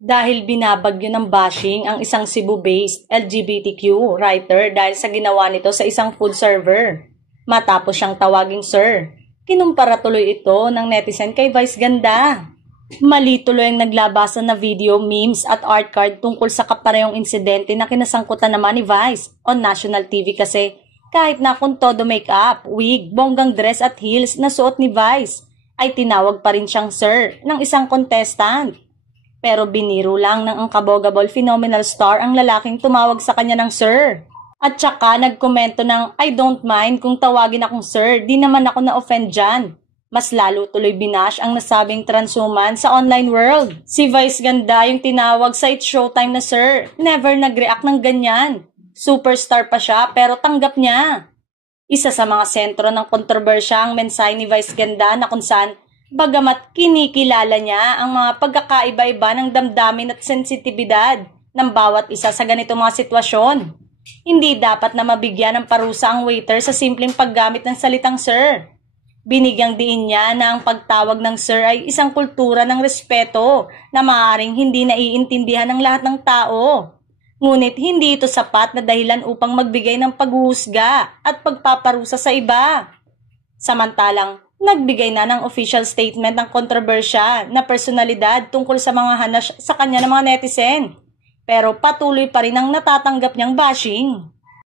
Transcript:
Dahil binabagyo ng bashing ang isang Cebu-based LGBTQ writer dahil sa ginawa nito sa isang food server. Matapos siyang tawaging sir, kinumpara tuloy ito ng netizen kay Vice Ganda. Mali tuloy ang naglabasan na video, memes at art card tungkol sa kaparehong insidente na kinasangkutan naman ni Vice on national TV kasi kahit na kung todo makeup, wig, bonggang dress at heels na suot ni Vice, ay tinawag pa rin siyang sir ng isang contestant. Pero biniro lang ng Unkabogaable phenomenal star ang lalaking tumawag sa kanya ng sir. At saka nagkomento ng I don't mind kung tawagin akong sir, di naman ako na-offend dyan. Mas lalo tuloy binash ang nasabing transhuman sa online world. Si Vice Ganda yung tinawag sa It's Showtime na sir. Never nag-react ng ganyan. Superstar pa siya pero tanggap niya. Isa sa mga sentro ng kontrobersya ang mensahe ni Vice Ganda na kung saan bagamat kinikilala niya ang mga pagkakaiba-iba ng damdamin at sensitibidad ng bawat isa sa ganito mga sitwasyon, hindi dapat na mabigyan ng parusa ang waiter sa simpleng paggamit ng salitang sir. Binigyang diin niya na ang pagtawag ng sir ay isang kultura ng respeto na maaaring hindi naiintindihan ng lahat ng tao. Ngunit hindi ito sapat na dahilan upang magbigay ng paghuhusga at pagpaparusa sa iba. Samantalang, nagbigay na ng official statement ng kontrobersya na personalidad tungkol sa mga hanash sa kanya ng mga netizen. Pero patuloy pa rin ang natatanggap niyang bashing.